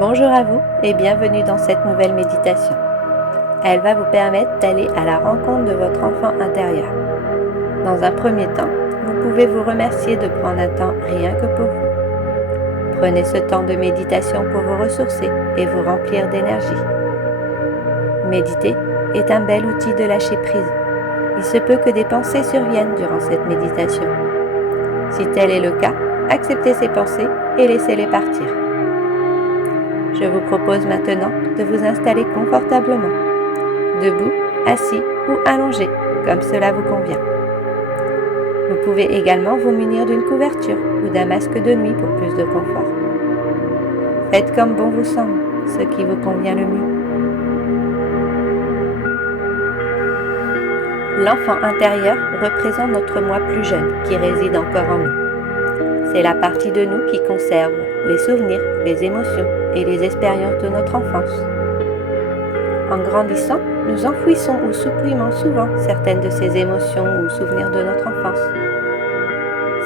Bonjour à vous et bienvenue dans cette nouvelle méditation. Elle va vous permettre d'aller à la rencontre de votre enfant intérieur. Dans un premier temps, vous pouvez vous remercier de prendre un temps rien que pour vous. Prenez ce temps de méditation pour vous ressourcer et vous remplir d'énergie. Méditer est un bel outil de lâcher prise. Il se peut que des pensées surviennent durant cette méditation. Si tel est le cas, acceptez ces pensées et laissez-les partir. Je vous propose maintenant de vous installer confortablement, debout, assis ou allongé, comme cela vous convient. Vous pouvez également vous munir d'une couverture ou d'un masque de nuit pour plus de confort. Faites comme bon vous semble, ce qui vous convient le mieux. L'enfant intérieur représente notre moi plus jeune qui réside encore en nous. C'est la partie de nous qui conserve les souvenirs, les émotions et les expériences de notre enfance. En grandissant, nous enfouissons ou supprimons souvent certaines de ces émotions ou souvenirs de notre enfance.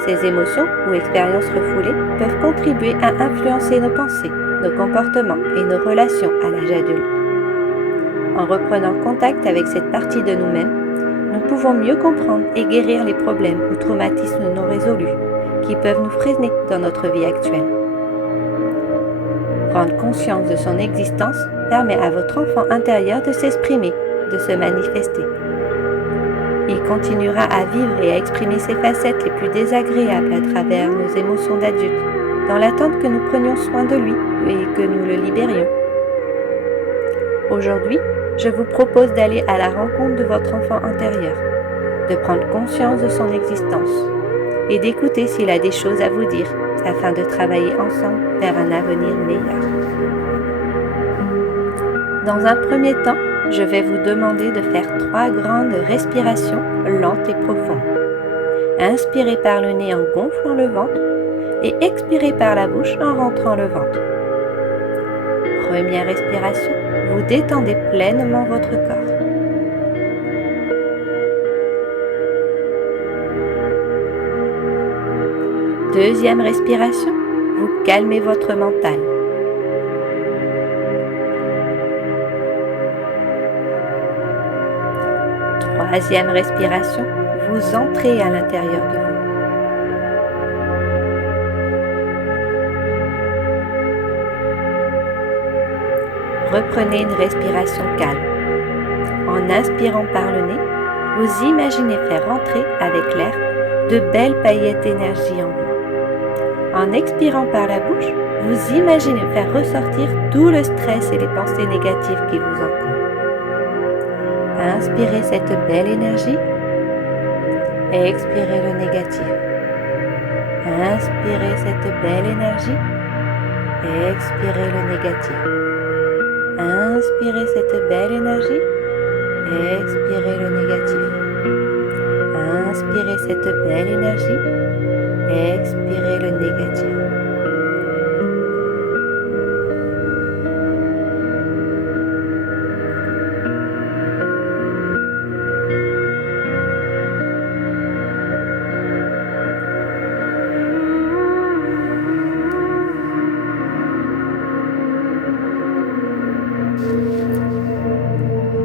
Ces émotions ou expériences refoulées peuvent contribuer à influencer nos pensées, nos comportements et nos relations à l'âge adulte. En reprenant contact avec cette partie de nous-mêmes, nous pouvons mieux comprendre et guérir les problèmes ou traumatismes non résolus qui peuvent nous freiner dans notre vie actuelle. Prendre conscience de son existence permet à votre enfant intérieur de s'exprimer, de se manifester. Il continuera à vivre et à exprimer ses facettes les plus désagréables à travers nos émotions d'adultes, dans l'attente que nous prenions soin de lui et que nous le libérions. Aujourd'hui, je vous propose d'aller à la rencontre de votre enfant intérieur, de prendre conscience de son existence et d'écouter s'il a des choses à vous dire afin de travailler ensemble vers un avenir meilleur. Dans un premier temps, je vais vous demander de faire 3 grandes respirations lentes et profondes. Inspirez par le nez en gonflant le ventre et expirez par la bouche en rentrant le ventre. Première respiration, vous détendez pleinement votre corps. Deuxième respiration, vous calmez votre mental. Troisième respiration, vous entrez à l'intérieur de vous. Reprenez une respiration calme. En inspirant par le nez, vous imaginez faire rentrer avec l'air de belles paillettes d'énergie en vous. En expirant par la bouche, vous imaginez faire ressortir tout le stress et les pensées négatives qui vous encombrent. Inspirez cette belle énergie et expirez le négatif. Inspirez cette belle énergie et expirez le négatif. Inspirez cette belle énergie et expirez le négatif. Inspirez cette belle énergie et expirez le négatif.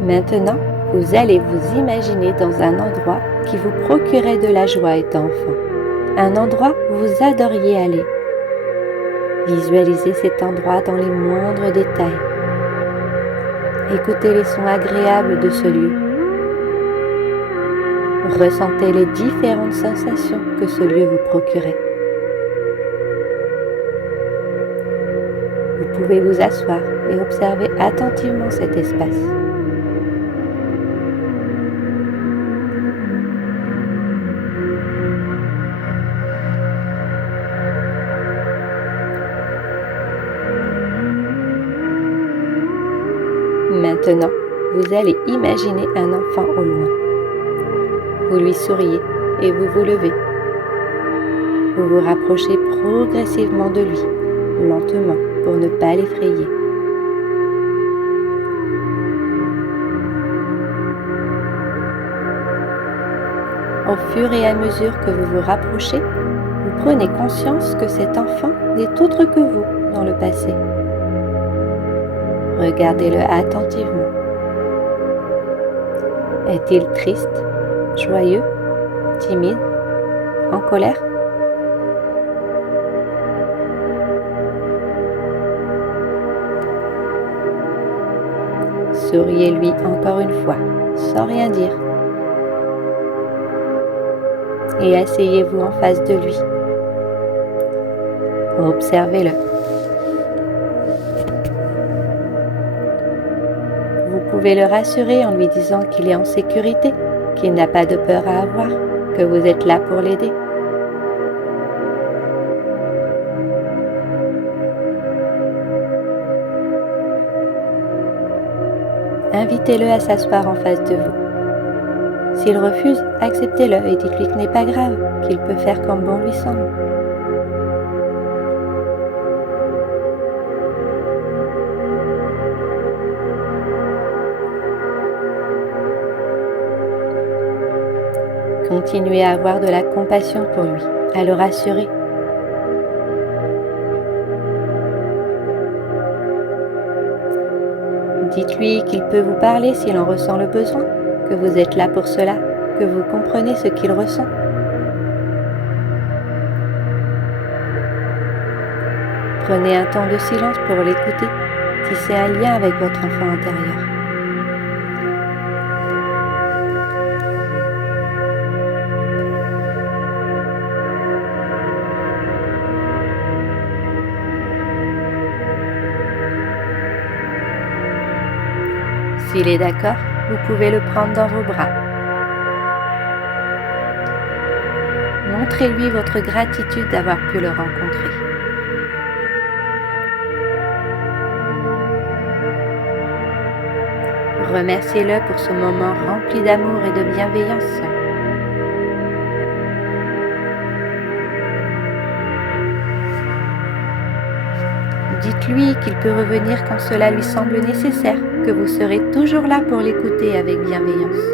Maintenant, vous allez vous imaginer dans un endroit qui vous procurait de la joie étant enfant. Un endroit où vous adoriez aller. Visualisez cet endroit dans les moindres détails. Écoutez les sons agréables de ce lieu. Ressentez les différentes sensations que ce lieu vous procurait. Vous pouvez vous asseoir et observer attentivement cet espace. Maintenant, vous allez imaginer un enfant au loin. Vous lui souriez et vous vous levez. Vous vous rapprochez progressivement de lui, lentement, pour ne pas l'effrayer. Au fur et à mesure que vous vous rapprochez, vous prenez conscience que cet enfant n'est autre que vous dans le passé. Regardez-le attentivement. Est-il triste, joyeux, timide, en colère? Souriez-lui encore une fois, sans rien dire. Et asseyez-vous en face de lui. Observez-le. Vous pouvez le rassurer en lui disant qu'il est en sécurité, qu'il n'a pas de peur à avoir, que vous êtes là pour l'aider. Invitez-le à s'asseoir en face de vous. S'il refuse, acceptez-le et dites-lui que ce n'est pas grave, qu'il peut faire comme bon lui semble. Continuez à avoir de la compassion pour lui, à le rassurer. Dites-lui qu'il peut vous parler s'il en ressent le besoin, que vous êtes là pour cela, que vous comprenez ce qu'il ressent. Prenez un temps de silence pour l'écouter, tissez un lien avec votre enfant intérieur. S'il est d'accord, vous pouvez le prendre dans vos bras. Montrez-lui votre gratitude d'avoir pu le rencontrer. Remerciez-le pour ce moment rempli d'amour et de bienveillance. Dites-lui qu'il peut revenir quand cela lui semble nécessaire, que vous serez toujours là pour l'écouter avec bienveillance.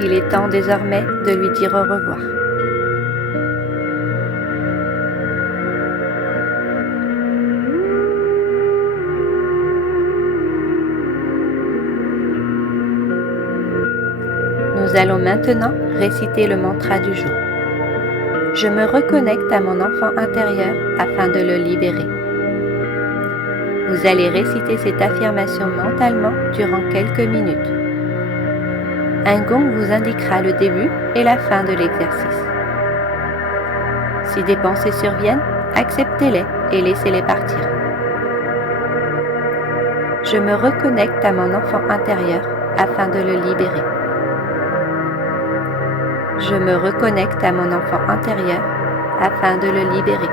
Il est temps désormais de lui dire au revoir. Nous allons maintenant réciter le mantra du jour. Je me reconnecte à mon enfant intérieur afin de le libérer. Vous allez réciter cette affirmation mentalement durant quelques minutes. Un gong vous indiquera le début et la fin de l'exercice. Si des pensées surviennent, acceptez-les et laissez-les partir. Je me reconnecte à mon enfant intérieur afin de le libérer. Je me reconnecte à mon enfant intérieur afin de le libérer.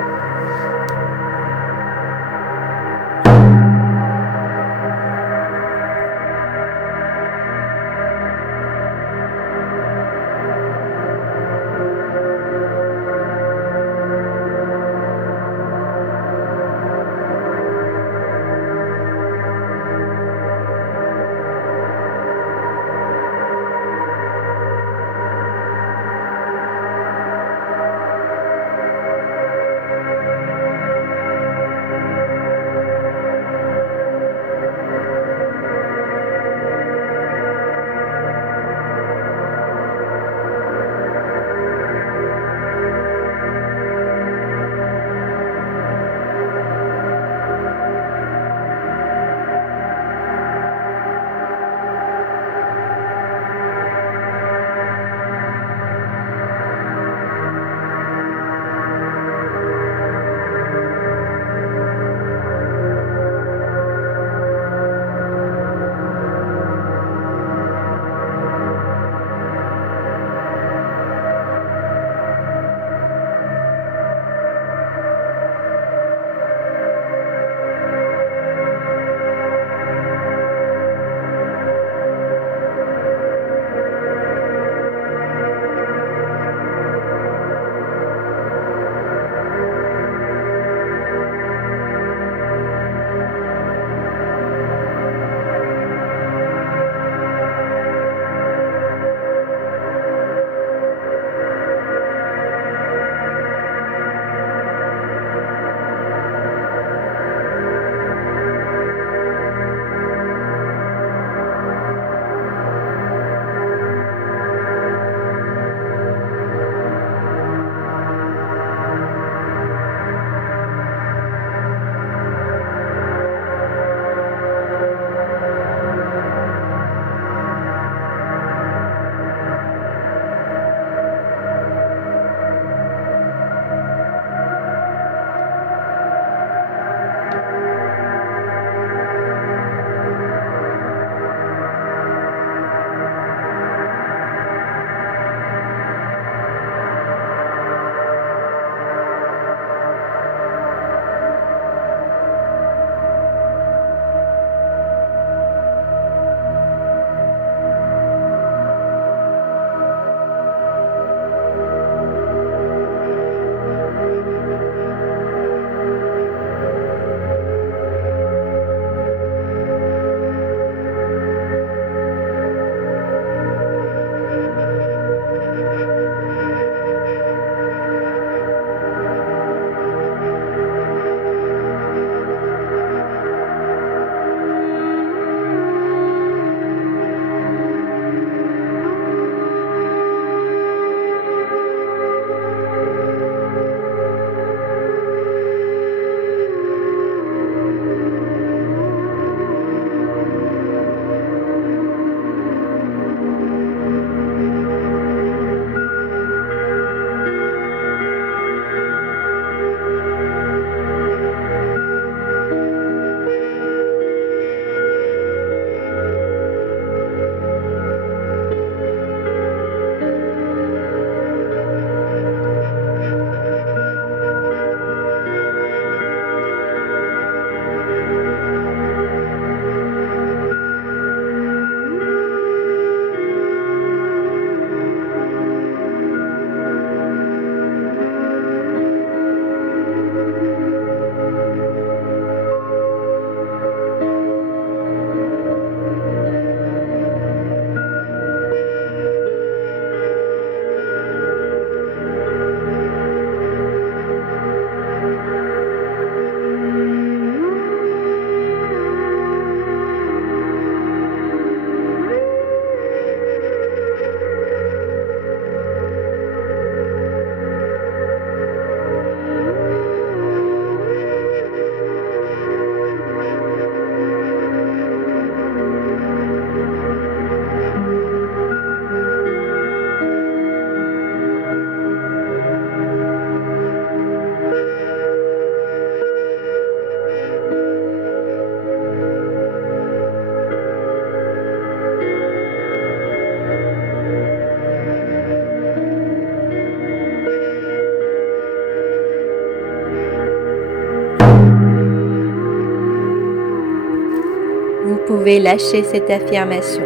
pouvez lâcher cette affirmation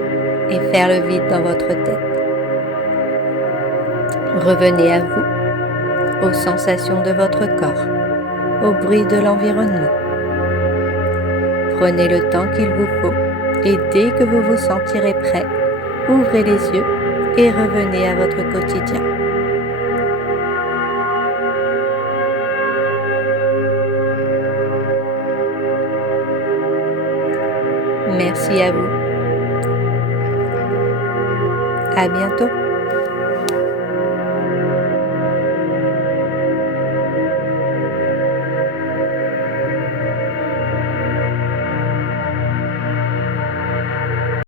et faire le vide dans votre tête. Revenez à vous, aux sensations de votre corps, au bruit de l'environnement. Prenez le temps qu'il vous faut et dès que vous vous sentirez prêt, ouvrez les yeux et revenez à votre quotidien. Merci à vous. À bientôt.